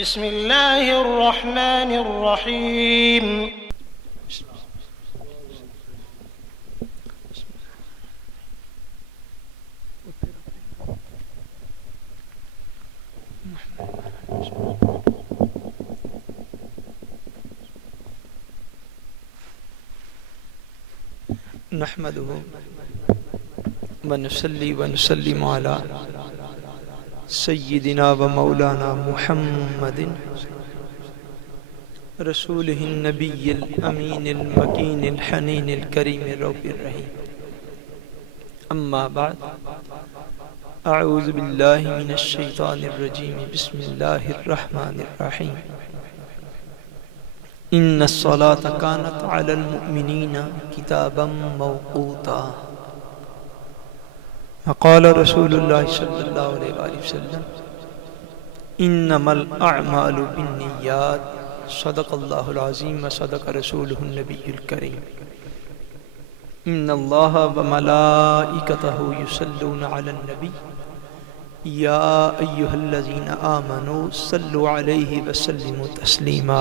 بسم اللہ الرحمن الرحیم۔ نحمده ونصلي ونسلم على سيدنا ومولانا محمد رسوله النبي الأمين المكين الحنين الكريم الرؤوف الرحيم. أما بعد، أعوذ بالله من الشيطان الرجيم. بسم الله الرحمن الرحيم. إن الصلاة كانت على المؤمنين كتابا موقوتا. وقال رسول الله صلى الله عليه وآله وسلم: إنما الأعمال بالنيات. صدق الله العظيم وصدق رسوله النبي الكريم. إن الله وملائكته يصلون على النبي يا أيها الذين آمنوا صلوا عليه وسلموا تسليما.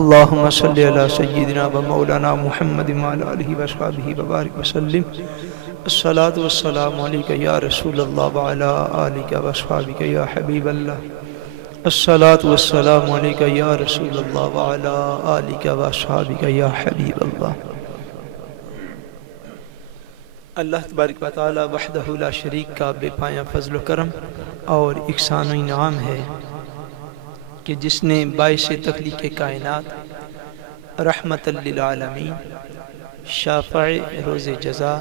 اللهم صل على سيدنا ومولانا محمد وعلى آله وصحبه وبارك وسلم. الصلاة والسلام عليك يا رسول الله وعلى آلك وصحبك يا حبيب الله. الصلاة والسلام عليك يا رسول الله وعلى آلك وصحبك يا حبيب الله. اللہ تبارک و تعالی وحدہ لا شریک کا بے پایہ فضل و کرم اور احسان و انعام ہے کہ جس نے باعث تخلیق کائنات، رحمت للعالمین، شافع روز جزا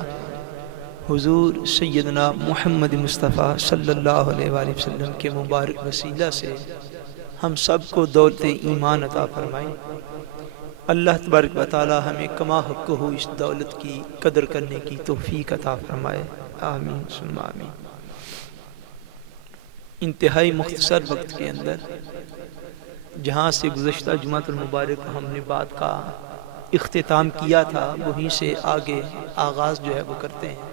حضور سیدنا محمد مصطفیٰ صلی اللہ علیہ وآلہ وسلم کے مبارک وسیلہ سے ہم سب کو دولت ایمان عطا فرمائے. اللہ تبارک و تعالی ہمیں کما حق ہو اس دولت کی قدر کرنے کی توفیق عطا فرمائے. آمین ثم آمین. انتہائی مختصر وقت کے اندر جہاں سے گزشتہ جمعۃ المبارک ہم نے بات کا اختتام کیا تھا، وہیں سے آگے آغاز جو ہے وہ کرتے ہیں.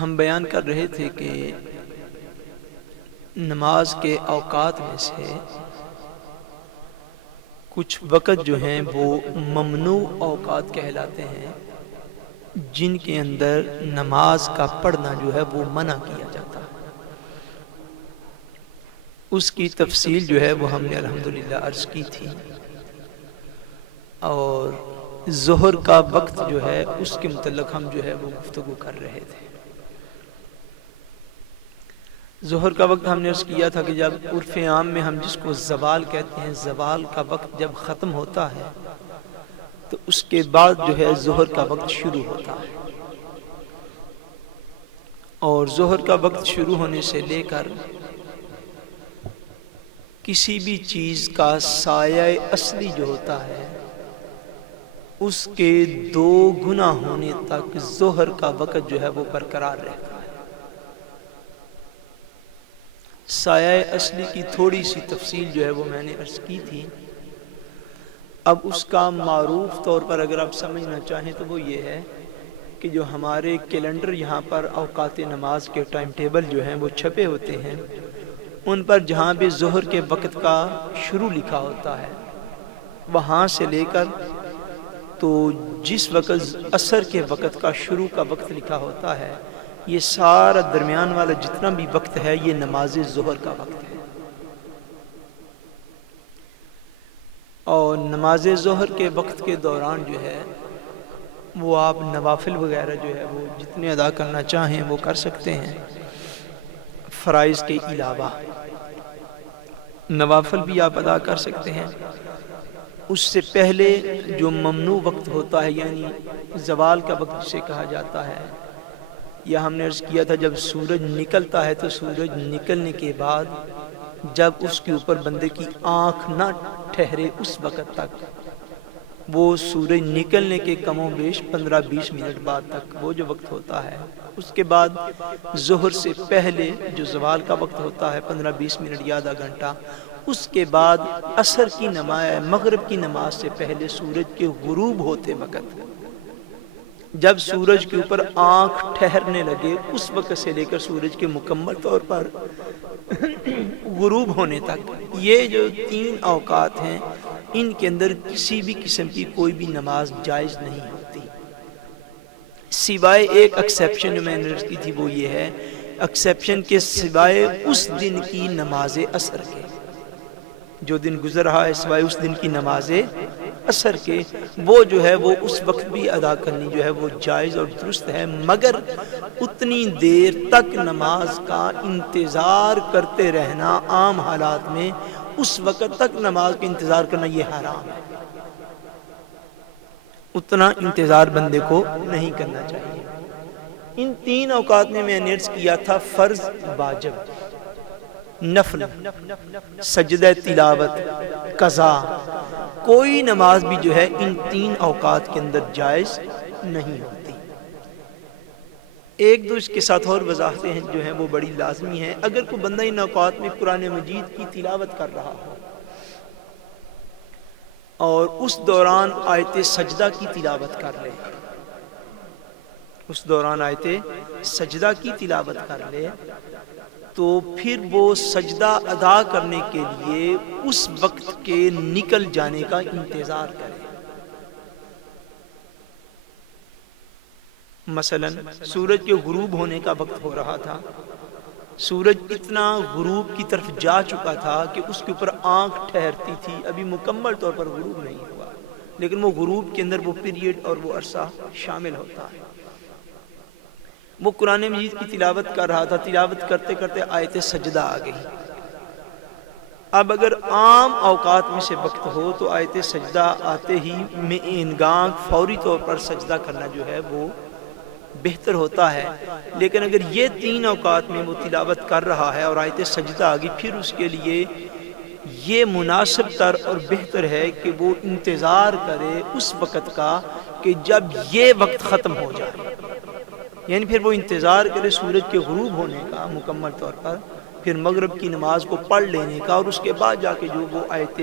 ہم بیان کر رہے تھے کہ نماز کے اوقات میں سے کچھ وقت جو ہیں وہ ممنوع اوقات کہلاتے ہیں، جن کے اندر نماز کا پڑھنا جو ہے وہ منع کیا جاتا ہے. اس کی تفصیل جو ہے وہ ہم نے الحمدللہ عرض کی تھی. اور ظہر کا وقت جو ہے اس کے متعلق ہم جو ہے وہ گفتگو کر رہے تھے. ظہر کا وقت ہم نے عرض کیا تھا کہ جب عرف عام میں ہم جس کو زوال کہتے ہیں، زوال کا وقت جب ختم ہوتا ہے تو اس کے بعد جو ہے ظہر کا وقت شروع ہوتا ہے. اور ظہر کا وقت شروع ہونے سے لے کر کسی بھی چیز کا سایہ اصلی جو ہوتا ہے اس کے 2 گنا ہونے تک ظہر کا وقت جو ہے وہ برقرار رہتا ہے. سایہ اصلی کی تھوڑی سی تفصیل جو ہے وہ میں نے عرض کی تھی. اب اس کا معروف طور پر اگر آپ سمجھنا چاہیں تو وہ یہ ہے کہ جو ہمارے کیلنڈر یہاں پر اوقات نماز کے ٹائم ٹیبل جو ہیں وہ چھپے ہوتے ہیں، ان پر جہاں بھی ظہر کے وقت کا شروع لکھا ہوتا ہے وہاں سے لے کر تو جس وقت عصر کے وقت کا شروع کا وقت لکھا ہوتا ہے، یہ سارا درمیان والا جتنا بھی وقت ہے یہ نماز ظہر کا وقت ہے. اور نماز ظہر کے وقت کے دوران جو ہے وہ آپ نوافل وغیرہ جو ہے وہ جتنے ادا کرنا چاہیں وہ کر سکتے ہیں. فرائض کے علاوہ نوافل بھی آپ ادا کر سکتے ہیں. اس سے پہلے جو ممنوع وقت ہوتا ہے یعنی زوال کا وقت جسے کہا جاتا ہے، یا ہم نے عرض کیا تھا جب سورج نکلتا ہے تو سورج نکلنے کے بعد جب اس کے اوپر بندے کی آنکھ نہ ٹھہرے اس وقت تک، وہ سورج نکلنے کے کم و بیش 15-20 منٹ بعد تک وہ جو وقت ہوتا ہے، اس کے بعد ظہر سے پہلے جو زوال کا وقت ہوتا ہے 15-20 منٹ یا آدھا گھنٹہ، اس کے بعد عصر کی نماز، مغرب کی نماز سے پہلے سورج کے غروب ہوتے وقت جب سورج کے اوپر آنکھ ٹھہرنے لگے اس وقت سے لے کر سورج کے مکمل طور پر غروب ہونے تک، یہ جو 3 اوقات ہیں ان کے اندر کسی بھی قسم کی کوئی بھی نماز جائز نہیں ہوتی، سوائے ایک ایکسیپشن جو میں نے عرض کی تھی، وہ یہ ہے ایکسیپشن کے سوائے اس دن کی نماز عصر کے، جو دن گزر رہا ہے سوائے اس دن کی نماز عصر کے، وہ جو ہے وہ اس وقت بھی ادا کرنی جو ہے وہ جائز اور درست ہے، مگر اتنی دیر تک نماز کا انتظار کرتے رہنا عام حالات میں، اس وقت تک نماز کا انتظار کرنا یہ حرام ہے، اتنا انتظار بندے کو نہیں کرنا چاہیے۔ ان 3 اوقات میں نے عرض کیا تھا فرض، واجب، نفل، سجدہ تلاوت، قضا، کوئی نماز بھی جو ہے ان 3 اوقات کے اندر جائز نہیں ہوتی۔ ایک دو اس کے ساتھ اور وضاحتیں ہیں جو ہیں وہ بڑی لازمی ہیں۔ اگر کوئی بندہ ان اوقات میں قرآن مجید کی تلاوت کر رہا ہو اور اس دوران آیت سجدہ کی تلاوت کر لے، اس دوران آیت سجدہ کی تلاوت کر لے، تو پھر وہ سجدہ ادا کرنے کے لیے اس وقت کے نکل جانے کا انتظار کرے۔ مثلا سورج کے غروب ہونے کا وقت ہو رہا تھا، سورج اتنا غروب کی طرف جا چکا تھا کہ اس کے اوپر آنکھ ٹھہرتی تھی، ابھی مکمل طور پر غروب نہیں ہوا، لیکن وہ غروب کے اندر وہ پیریڈ اور وہ عرصہ شامل ہوتا ہے۔ وہ قرآن مجید کی تلاوت کر رہا تھا، تلاوت کرتے کرتے آیت سجدہ آ گئی۔ اب اگر عام اوقات میں سے وقت ہو تو آیت سجدہ آتے ہی میں انگاہ فوری طور پر سجدہ کرنا جو ہے وہ بہتر ہوتا ہے، لیکن اگر یہ 3 اوقات میں وہ تلاوت کر رہا ہے اور آیت سجدہ آ گئی، پھر اس کے لیے یہ مناسب تر اور بہتر ہے کہ وہ انتظار کرے اس وقت کا کہ جب یہ وقت ختم ہو جائے، یعنی پھر وہ انتظار کرے سورج کے غروب ہونے کا مکمل طور پر، پھر مغرب کی نماز کو پڑھ لینے کا، اور اس کے بعد جا کے جو وہ آیت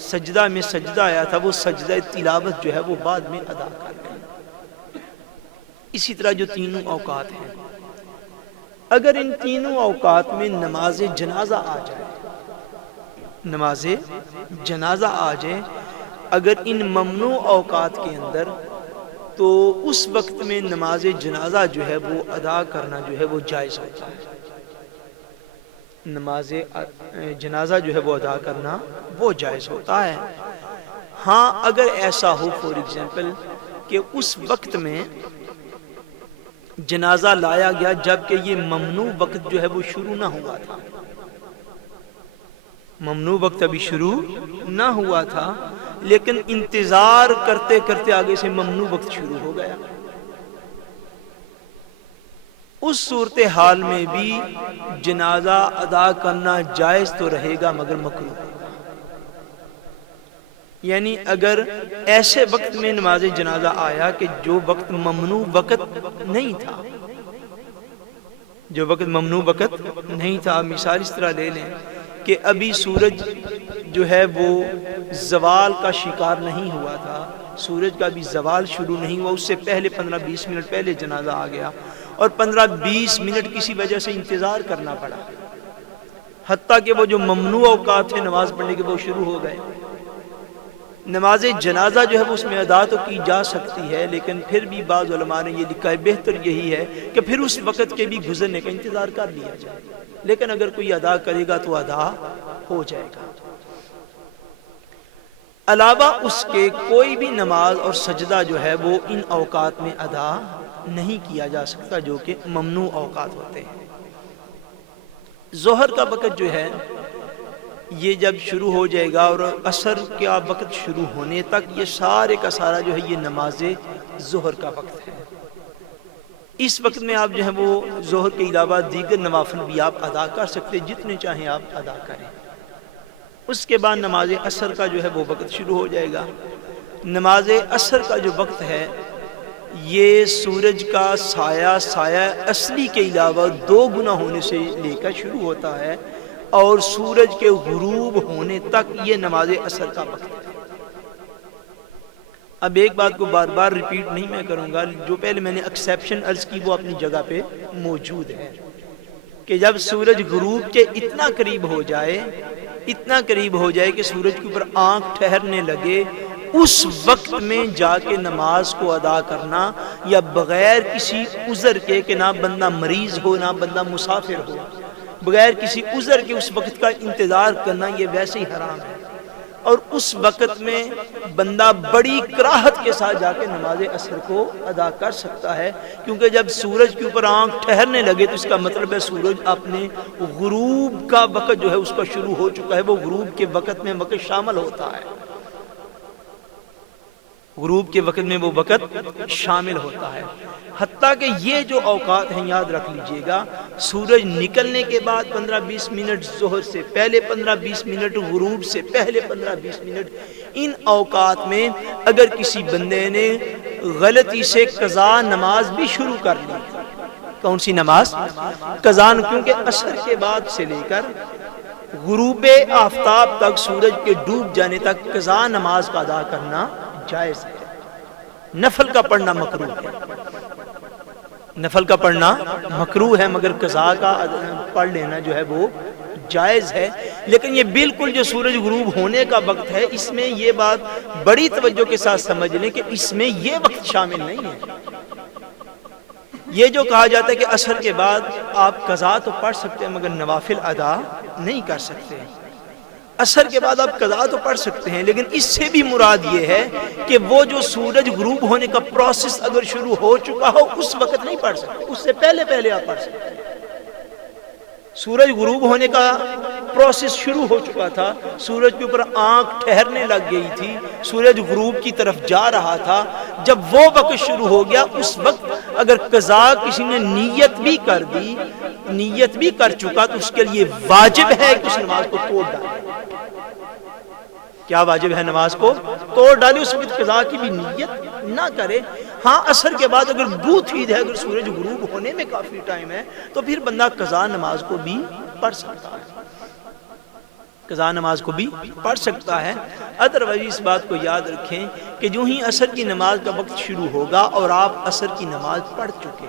سجدہ میں سجدہ آیا تھا وہ سجدہ تلاوت جو ہے وہ بعد میں ادا کر لیں۔ اسی طرح جو 3 اوقات ہیں، اگر ان 3 اوقات میں نماز جنازہ آ جائے، نماز جنازہ آ جائے اگر ان ممنوع اوقات کے اندر، تو اس وقت میں نماز جنازہ جو ہے وہ ادا کرنا جو ہے وہ جائز ہوتا ہے، نماز جنازہ جو ہے وہ ادا کرنا وہ جائز ہوتا ہے۔ ہاں اگر ایسا ہو فور ایگزامپل کہ اس وقت میں جنازہ لایا گیا جبکہ یہ ممنوع وقت جو ہے وہ شروع نہ ہوا تھا، ممنوع وقت ابھی شروع نہ ہوا تھا، لیکن انتظار کرتے کرتے آگے سے ممنوع وقت شروع ہو گیا، اس صورتحال میں بھی جنازہ ادا کرنا جائز تو رہے گا مگر مکروہ ہوگا۔ یعنی اگر ایسے وقت میں نماز جنازہ آیا کہ جو وقت ممنوع وقت نہیں تھا، جو وقت ممنوع وقت نہیں تھا، مثال اس طرح لے لیں کہ ابھی سورج جو ہے وہ زوال کا شکار نہیں ہوا تھا، سورج کا بھی زوال شروع نہیں ہوا، اس سے پہلے 15-20 منٹ پہلے جنازہ آ گیا، اور 15-20 منٹ کسی وجہ سے انتظار کرنا پڑا، حتیٰ کہ وہ جو ممنوع اوقات تھے نماز پڑھنے کے وہ شروع ہو گئے۔ نماز جنازہ جو ہے وہ اس میں ادا تو کی جا سکتی ہے، لیکن پھر بھی بعض علماء نے یہ لکھا ہے بہتر یہی ہے کہ پھر اس وقت کے بھی گزرنے کا انتظار کر لیا جائے، لیکن اگر کوئی ادا کرے گا تو ادا ہو جائے گا۔ علاوہ اس کے کوئی بھی نماز اور سجدہ جو ہے وہ ان اوقات میں ادا نہیں کیا جا سکتا جو کہ ممنوع اوقات ہوتے ہیں۔ ظہر کا وقت جو ہے یہ جب شروع ہو جائے گا اور عصر کا وقت شروع ہونے تک یہ سارے کا سارا جو ہے یہ نماز ظہر کا وقت ہے۔ اس وقت میں آپ جو ہے وہ ظہر کے علاوہ دیگر نوافل بھی آپ ادا کر سکتے، جتنے چاہیں آپ ادا کریں۔ اس کے بعد نماز عصر کا جو ہے وہ وقت شروع ہو جائے گا۔ نماز عصر کا جو وقت ہے یہ سورج کا سایہ اصلی کے علاوہ 2 گنا ہونے سے لے کر شروع ہوتا ہے، اور سورج کے غروب ہونے تک یہ نماز عصر کا وقت ہے۔ اب ایک بات کو بار بار ریپیٹ نہیں میں کروں گا، جو پہلے میں نے ایکسیپشن عرض کی وہ اپنی جگہ پہ موجود ہے کہ جب سورج غروب کے اتنا قریب ہو جائے کہ سورج کے اوپر آنکھ ٹھہرنے لگے، اس وقت میں جا کے نماز کو ادا کرنا، یا بغیر کسی عذر کے کہ نہ بندہ مریض ہو نہ بندہ مسافر ہو، بغیر کسی عذر کے اس وقت کا انتظار کرنا، یہ ویسے ہی حرام ہے۔ اور اس وقت میں بندہ بڑی کراہت کے ساتھ جا کے نماز عصر کو ادا کر سکتا ہے، کیونکہ جب سورج کے اوپر آنکھ ٹھہرنے لگے تو اس کا مطلب ہے سورج اپنے غروب کا وقت جو ہے اس کا شروع ہو چکا ہے، وہ غروب کے وقت میں وقت شامل ہوتا ہے، غروب کے وقت میں وہ وقت شامل ہوتا ہے۔ حتیٰ کہ یہ جو اوقات ہیں یاد رکھ لیجئے گا، سورج نکلنے کے بعد 15-20 منٹ ظہر سے پہلے، 15-20 منٹ غروب سے پہلے، 15-20 منٹ، ان اوقات میں اگر کسی بندے نے غلطی سے قضا نماز بھی شروع کر لی، کون سی نماز؟ قضا، کیونکہ عصر کے بعد سے لے کر غروب آفتاب تک، سورج کے ڈوب جانے تک قضا نماز کا ادا کرنا جائز ہے، نفل کا پڑھنا مکروہ ہے، نفل کا پڑھنا مکروہ ہے، مگر قضا کا پڑھ لینا جو ہے وہ جائز ہے۔ لیکن یہ بالکل جو سورج غروب ہونے کا وقت ہے، اس میں یہ بات بڑی توجہ کے ساتھ سمجھ لیں کہ اس میں یہ وقت شامل نہیں ہے۔ یہ جو کہا جاتا ہے کہ عصر کے بعد آپ قضا تو پڑھ سکتے ہیں مگر نوافل ادا نہیں کر سکتے، عصر کے بعد آپ قضا تو پڑھ سکتے ہیں، لیکن اس سے بھی مراد یہ ہے کہ وہ جو سورج غروب ہونے کا پروسیس اگر شروع ہو چکا ہو اس وقت نہیں پڑھ سکتے، اس سے پہلے آپ پڑھ سکتے ہیں۔ سورج غروب ہونے کا پروسیس شروع ہو چکا تھا، سورج کے اوپر آنکھ ٹھہرنے لگ گئی تھی، سورج غروب کی طرف جا رہا تھا، جب وہ وقت شروع ہو گیا اس وقت اگر قضا کسی نے نیت بھی کر دی، نیت بھی کر چکا، تو اس کے لیے واجب ہے کہ اس نماز کو توڑ ڈالے۔ کیا واجب ہے؟ نماز کو توڑ ڈالے، اس وقت قضا کی بھی نیت نہ کرے۔ ہاں عصر کے بعد اگر بہت ہی ہے، اگر سورج غروب ہونے میں کافی ٹائم ہے تو پھر بندہ قضا نماز کو بھی پڑھ سکتا ہے، قضا نماز کو بھی پڑھ سکتا ہے۔ ادروائز اس بات کو یاد رکھیں کہ جو ہی عصر کی نماز کا وقت شروع ہوگا اور آپ عصر کی نماز پڑھ چکے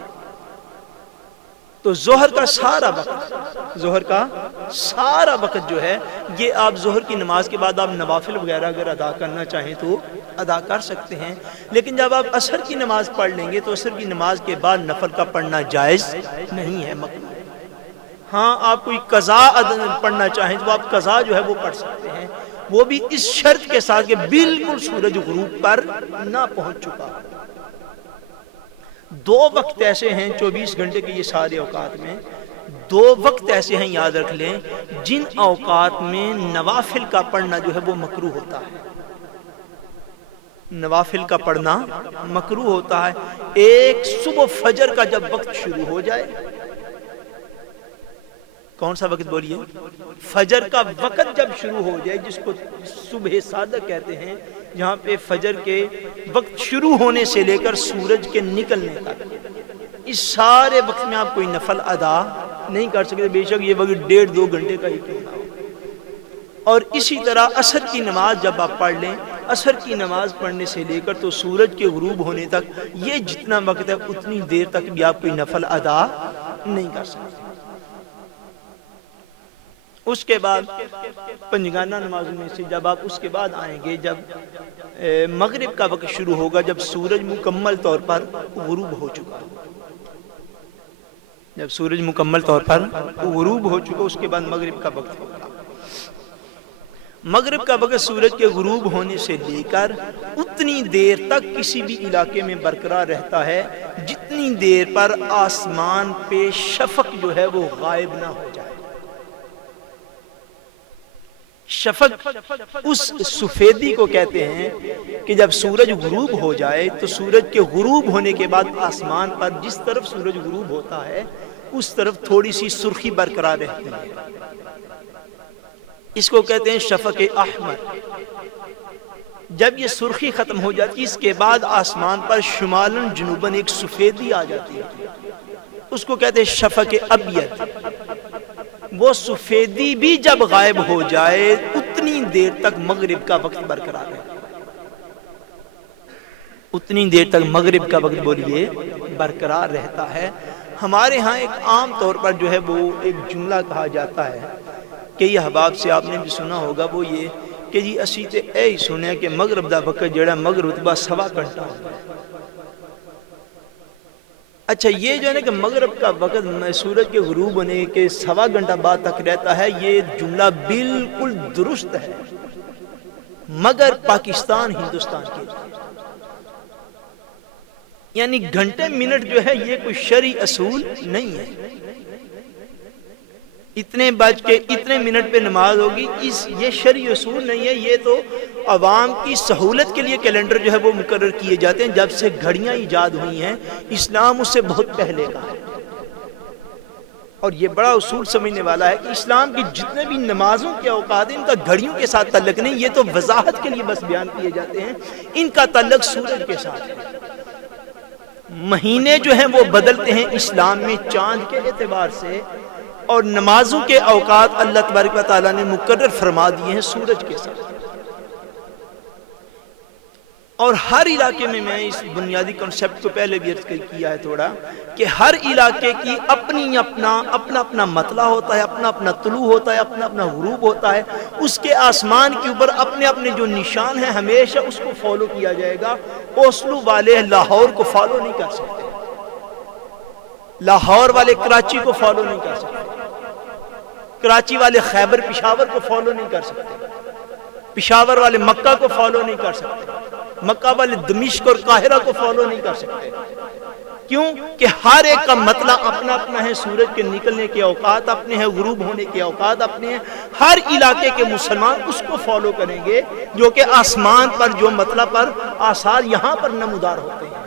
تو ظہر کا سارا وقت جو ہے یہ آپ ظہر کی نماز کے بعد آپ نوافل وغیرہ اگر ادا کرنا چاہیں تو ادا کر سکتے ہیں، لیکن جب آپ عصر کی نماز پڑھ لیں گے تو عصر کی نماز کے بعد نفل کا پڑھنا جائز نہیں ہے، مکروہ ہے۔ ہاں آپ کوئی قضا پڑھنا چاہیں تو آپ قضا جو ہے وہ پڑھ سکتے ہیں، وہ بھی اس شرط کے ساتھ کہ بالکل سورج غروب پر نہ پہنچ چکا۔ دو وقت ایسے ہیں 24 گھنٹے کے یہ سارے اوقات میں، دو وقت ایسے ہیں یاد رکھ لیں جن اوقات میں نوافل کا پڑھنا جو ہے وہ مکروہ ہوتا ہے، نوافل کا پڑھنا مکروہ ہوتا ہے۔ ایک صبح فجر کا جب وقت شروع ہو جائے، کون سا وقت بولیے؟ فجر کا وقت جب شروع ہو جائے، جس کو صبح صادق کہتے ہیں، جہاں پہ فجر کے وقت شروع ہونے سے لے کر سورج کے نکلنے تک، اس سارے وقت میں آپ کوئی نفل ادا نہیں کر سکتے، بے شک یہ وقت 1.5-2 گھنٹے کا ہی کیوں نہ ہو۔ اور اسی طرح عصر کی نماز جب آپ پڑھ لیں، عصر کی نماز پڑھنے سے لے کر تو سورج کے غروب ہونے تک یہ جتنا وقت ہے اتنی دیر تک بھی آپ کوئی نفل ادا نہیں کر سکتے۔ اس کے بعد پنجگانہ نمازوں میں سے جب آپ اس کے بعد آئیں گے، جب مغرب کا وقت شروع ہوگا، جب سورج مکمل طور پر غروب ہو چکا، جب سورج مکمل طور پر غروب ہو چکا، اس کے بعد مغرب کا وقت ہوگا۔ مغرب کا وقت سورج کے غروب ہونے سے لے کر اتنی دیر تک کسی بھی علاقے میں برقرار رہتا ہے جتنی دیر پر آسمان پہ شفق جو ہے وہ غائب نہ ہو جائے۔ شفق اس سفیدی کو کہتے ہیں کہ جب سورج غروب ہو جائے تو سورج کے غروب ہونے کے بعد آسمان پر جس طرف سورج غروب ہوتا ہے اس طرف تھوڑی سی سرخی برقرار رہتی ہے، اس کو کہتے ہیں شفق احمر۔ جب یہ سرخی ختم ہو جاتی ہے اس کے بعد آسمان پر شمالاً جنوباً ایک سفیدی آ جاتی ہے، اس کو کہتے ہیں شفق ابیض۔ وہ سفیدی بھی جب غائب ہو جائے اتنی دیر تک مغرب کا وقت برقرار ہے، اتنی دیر تک مغرب کا وقت بولیے برقرار رہتا ہے۔ ہمارے ہاں ایک عام طور پر جو ہے وہ ایک جملہ کہا جاتا ہے کہ یہ احباب سے آپ نے بھی سنا ہوگا، وہ یہ کہ جی اسی تے اے ہی سنیا کہ مغرب دا وقت جڑا مغرب تو بعد 1.25 گھنٹہ ہوتا ہے۔ اچھا یہ جو ہے نا کہ مغرب کا وقت سورج کے غروب ہونے کے 1.25 گھنٹہ بعد تک رہتا ہے، یہ جملہ بالکل درست ہے، مگر پاکستان ہندوستان کے یعنی گھنٹے منٹ جو ہے یہ کوئی شرعی اصول نہیں ہے۔ اتنے بج کے اتنے منٹ پہ نماز ہوگی، یہ شرعی اصول نہیں ہے، یہ تو عوام کی سہولت کے لیے کیلنڈر جو ہے وہ مقرر کیے جاتے ہیں۔ جب سے گھڑیاں ایجاد ہوئی ہیں، اسلام اس سے بہت پہلے کا ہے، اور یہ بڑا اصول سمجھنے والا ہے کہ اسلام کی جتنے بھی نمازوں کے اوقات ہیں ان کا گھڑیوں کے ساتھ تعلق نہیں، یہ تو وضاحت کے لیے بس بیان کیے جاتے ہیں، ان کا تعلق سورج کے ساتھ ہے۔ مہینے جو ہیں وہ بدلتے ہیں اسلام میں چاند کے اعتبار سے، اور نمازوں کے اوقات اللہ تبارک و تعالیٰ نے مقرر فرما دیے ہیں سورج کے ساتھ۔ اور ہر علاقے میں اس بنیادی کنسپٹ کو پہلے بھی عرض کیا ہے تھوڑا، کہ ہر علاقے کی اپنا مطلع ہوتا ہے، اپنا طلوع ہوتا ہے، اپنا غروب ہوتا ہے، اس کے آسمان کے اوپر اپنے جو نشان ہیں ہمیشہ اس کو فالو کیا جائے گا۔ اوسلو والے لاہور کو فالو نہیں کر سکتے، لاہور والے کراچی کو فالو نہیں کر سکتے، کراچی والے خیبر پشاور کو فالو نہیں کر سکتے، پشاور والے مکہ کو فالو نہیں کر سکتے، مکہ والے دمشق اور قاہرہ کو فالو نہیں کر سکتے۔ کیوں کہ ہر ایک کا مطلب اپنا ہے، سورج کے نکلنے کے اوقات اپنے ہیں، غروب ہونے کے اوقات اپنے ہیں۔ ہر علاقے کے مسلمان اس کو فالو کریں گے جو کہ آسمان پر جو مطلب پر آثار یہاں پر نمودار ہوتے ہیں۔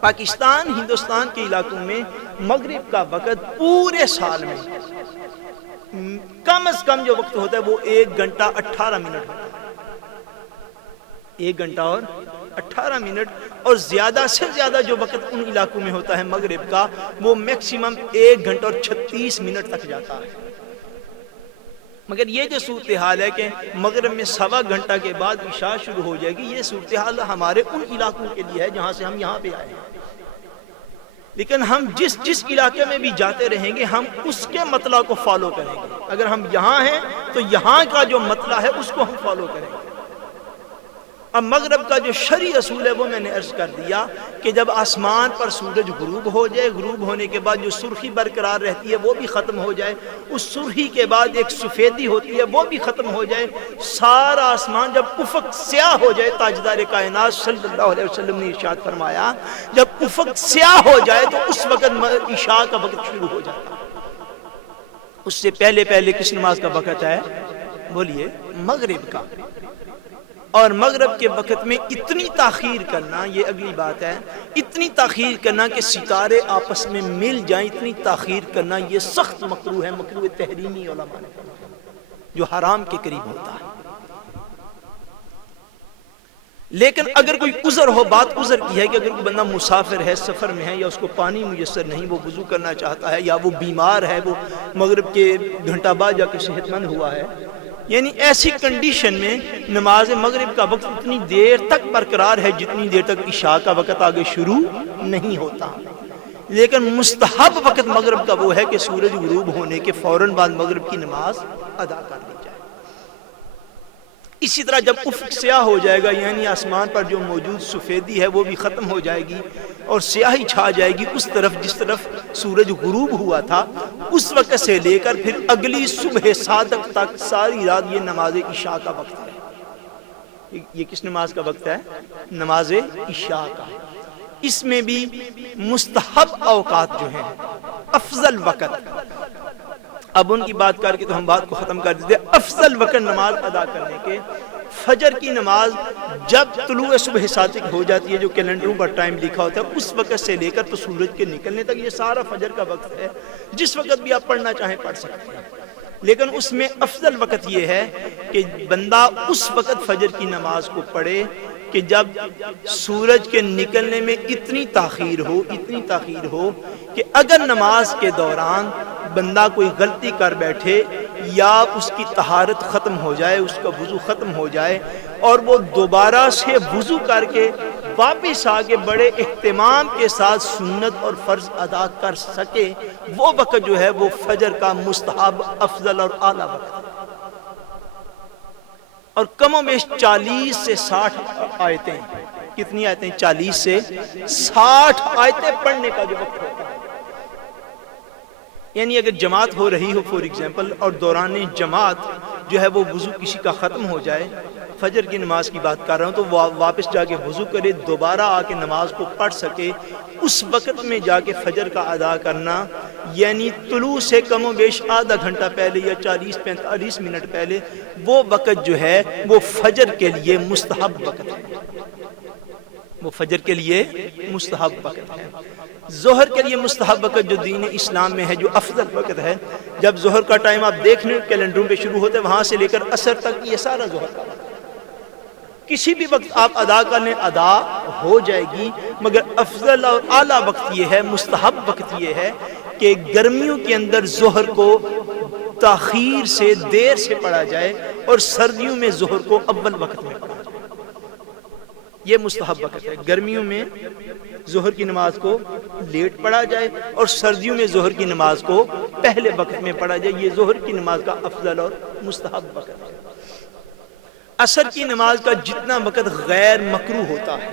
پاکستان ہندوستان کے علاقوں میں مغرب کا وقت پورے سال میں کم از کم جو وقت ہوتا ہے وہ 1 گھنٹہ 18 منٹ ہوتا ہے، 1 گھنٹہ اور 18 منٹ، اور زیادہ سے زیادہ جو وقت ان علاقوں میں ہوتا ہے مغرب کا وہ میکسیمم 1 گھنٹہ اور 36 منٹ تک جاتا ہے۔ مگر یہ جو صورتحال ہے کہ مغرب میں 1.25 گھنٹہ کے بعد عشاء شروع ہو جائے گی، یہ صورتحال ہمارے ان علاقوں کے لیے ہے جہاں سے ہم یہاں پہ آئے ہیں، لیکن ہم جس علاقے میں بھی جاتے رہیں گے ہم اس کے مطلع کو فالو کریں گے۔ اگر ہم یہاں ہیں تو یہاں کا جو مطلع ہے اس کو ہم فالو کریں گے۔ اب مغرب کا جو شرعی اصول ہے وہ میں نے عرض کر دیا کہ جب آسمان پر سورج غروب ہو جائے، غروب ہونے کے بعد جو سرخی برقرار رہتی ہے وہ بھی ختم ہو جائے، اس سرخی کے بعد ایک سفیدی ہوتی ہے وہ بھی ختم ہو جائے، سارا آسمان جب افق سیاہ ہو جائے، تاجدار کائنات صلی اللہ علیہ وسلم نے ارشاد فرمایا جب افق سیاہ ہو جائے تو اس وقت عشاء کا وقت شروع ہو جاتا ہے۔ اس سے پہلے کس نماز کا وقت ہے؟ بولیے، مغرب کا۔ اور مغرب کے وقت میں اتنی تاخیر کرنا، یہ اگلی بات ہے، اتنی تاخیر کرنا کہ ستارے آپس میں مل جائیں، اتنی تاخیر کرنا یہ سخت مکروہ ہے، مکروہ تحریمی علماء نے فرمایا، جو حرام کے قریب ہوتا ہے۔ لیکن اگر کوئی عذر ہو، بات عذر کی ہے کہ اگر کوئی بندہ مسافر ہے، سفر میں ہے، یا اس کو پانی میسر نہیں، وہ وضو کرنا چاہتا ہے، یا وہ بیمار ہے، وہ مغرب کے گھنٹہ بعد جا کے صحت مند ہوا ہے، یعنی ایسی کنڈیشن میں نماز مغرب کا وقت اتنی دیر تک برقرار ہے جتنی دیر تک عشاء کا وقت آگے شروع نہیں ہوتا۔ لیکن مستحب وقت مغرب کا وہ ہے کہ سورج غروب ہونے کے فوراً بعد مغرب کی نماز ادا کر لی جائے۔ اسی طرح جب افق سیاہ ہو جائے گا، یعنی آسمان پر جو موجود سفیدی ہے وہ بھی ختم ہو جائے گی اور سیاہی چھا جائے گی اس طرف جس طرف سورج غروب ہوا تھا، اس وقت سے لے کر پھر اگلی صبح صادق تک ساری رات یہ نماز عشاء کا وقت ہے۔ یہ کس نماز کا وقت ہے؟ نماز عشاء کا۔ اس میں بھی مستحب اوقات جو ہیں، افضل وقت، اب ان کی بات کر کے تو ہم بات کو ختم کر دیتے۔ افضل وقت نماز ادا کرنے کے، فجر کی نماز جب طلوع صبح صادق ہو جاتی ہے، جو کیلنڈروں پر ٹائم لکھا ہوتا ہے، اس وقت سے لے کر تو سورج کے نکلنے تک یہ سارا فجر کا وقت ہے، جس وقت بھی آپ پڑھنا چاہیں پڑھ سکتے ہیں۔ لیکن اس میں افضل وقت یہ ہے کہ بندہ اس وقت فجر کی نماز کو پڑھے کہ جب سورج کے نکلنے میں اتنی تاخیر ہو کہ اگر نماز کے دوران بندہ کوئی غلطی کر بیٹھے یا اس کی طہارت ختم ہو جائے، اس کا وضو ختم ہو جائے اور وہ دوبارہ سے وضو کر کے واپس آ کے بڑے اہتمام کے ساتھ سنت اور فرض ادا کر سکے، وہ وقت جو ہے وہ فجر کا مستحب، افضل اور اعلیٰ وقت ہے۔ اور کم و بیش 40 سے 60 آیتیں، کتنی آیتیں؟ 40 سے 60 آیتیں پڑھنے کا جو وقت ہوتا ہے، یعنی اگر جماعت ہو رہی ہو فور ایگزامپل، اور دوران جماعت جو ہے وہ وضو کسی کا ختم ہو جائے، فجر کی نماز کی بات کر رہا ہوں، تو وہ واپس جا کے وضو کرے، دوبارہ آ کے نماز کو پڑھ سکے، اس وقت میں جا کے فجر کا ادا کرنا، یعنی طلوع سے کم و بیش آدھا گھنٹہ پہلے یا 40-45 منٹ پہلے، وہ وقت جو ہے وہ فجر کے لیے مستحب وقت ہے، وہ فجر کے لیے مستحب وقت ہے۔ ظہر کے لیے مستحب وقت جو دین اسلام میں ہے، جو افضل وقت ہے، جب ظہر کا ٹائم آپ دیکھ لیں کیلنڈروں پہ شروع ہوتے ہیں، وہاں سے لے کر عصر تک یہ سارا ظہر کا وقت ہے، کسی بھی وقت آپ ادا کر لیں ادا ہو جائے گی، مگر افضل اور اعلیٰ وقت یہ ہے، مستحب وقت یہ ہے کہ گرمیوں کے اندر ظہر کو تاخیر سے، دیر سے پڑھا جائے، اور سردیوں میں ظہر کو اول وقت میں پڑھا جائے، یہ مستحب وقت ہے۔ گرمیوں میں ظہر کی نماز کو لیٹ پڑھا جائے، اور سردیوں میں ظہر کی نماز کو پہلے وقت میں پڑھا جائے، یہ ظہر کی نماز کا افضل اور مستحب وقت ہے۔ عصر کی نماز کا جتنا وقت غیر مکروہ ہوتا ہے،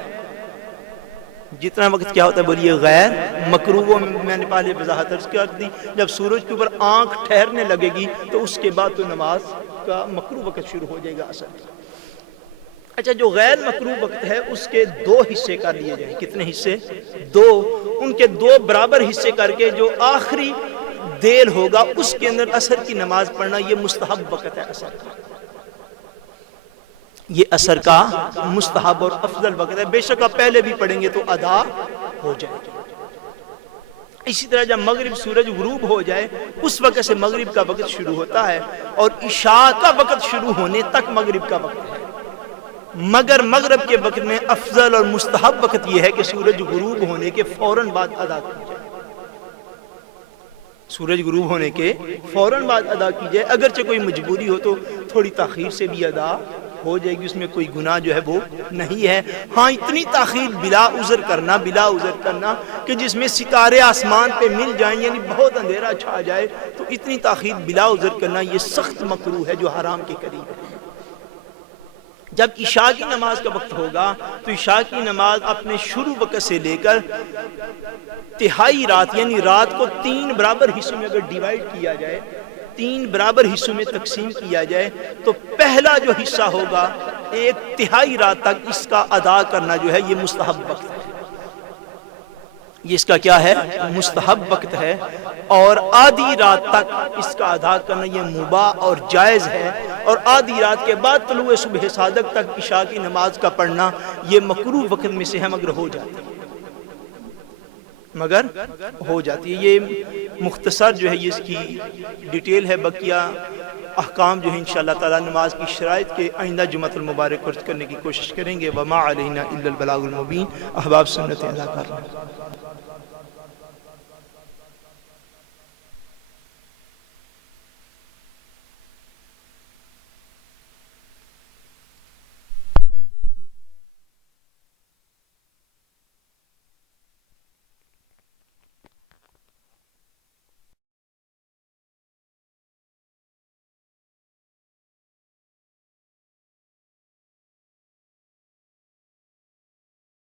جتنا وقت کیا ہوتا ہے بولیے غیر مکروہ، وہ میں نے پہلے وضاحت کر دی، جب سورج کے اوپر آنکھ ٹھہرنے لگے گی تو اس کے بعد تو نماز کا مکروہ وقت شروع ہو جائے گا عصر کی۔ اچھا، جو غیر مکروہ وقت ہے اس کے 2 حصے کر لیے جائیں، کتنے حصے؟ 2، ان کے 2 برابر حصے کر کے جو آخری دیر ہوگا اس کے اندر عصر کی نماز پڑھنا، یہ مستحب وقت ہے عصر کا، یہ عصر کا مستحب اور افضل وقت ہے، بے شک آپ پہلے بھی پڑھیں گے تو ادا ہو جائے گی۔ اسی طرح جب مغرب سورج غروب ہو جائے، اس وقت سے مغرب کا وقت شروع ہوتا ہے، اور عشاء کا وقت شروع ہونے تک مغرب کا وقت ہے، مگر مغرب کے وقت میں افضل اور مستحب وقت یہ ہے کہ سورج غروب ہونے کے فوراً بعد ادا کی جائے، سورج غروب ہونے کے فوراً بعد ادا کی جائے، اگرچہ کوئی مجبوری ہو تو تھوڑی تاخیر سے بھی ادا ہو جائے گی، اس میں کوئی گناہ جو ہے وہ نہیں ہے۔ ہاں، اتنی تاخیر بلا عذر کرنا کہ جس میں ستارے آسمان پہ مل جائیں، یعنی بہت اندھیرا چھا جائے، تو اتنی تاخیر بلا عذر کرنا یہ سخت مکروہ ہے، جو حرام کے قریب ہے۔ جب عشاء کی نماز کا وقت ہوگا تو عشاء کی نماز اپنے شروع وقت سے لے کر تہائی رات، یعنی رات کو 3 برابر حصوں میں اگر ڈیوائیڈ کیا جائے، 3 برابر حصوں میں تقسیم کیا جائے، تو پہلا جو حصہ ہوگا 1/3 رات تک اس کا ادا کرنا جو ہے یہ مستحب وقت ہے، یہ اس کا کیا ہے؟ مستحب وقت ہے، اور آدھی رات تک اس کا ادا کرنا یہ مباح اور جائز ہے، اور آدھی رات کے بعد طلوع صبح صادق تک عشاء کی نماز کا پڑھنا یہ مکروہ وقت میں سے ہے، مگر ہو جاتی ہے، یہ مختصر جو ہے یہ اس کی ڈیٹیل ہے، بقیہ احکام جو ہے انشاءاللہ تعالی نماز کی شرائط کے آئندہ جمعۃ المبارک کرنے کی کوشش کریں گے۔ وما علینا الا البلاغ المبین۔ احباب سنت ادا کر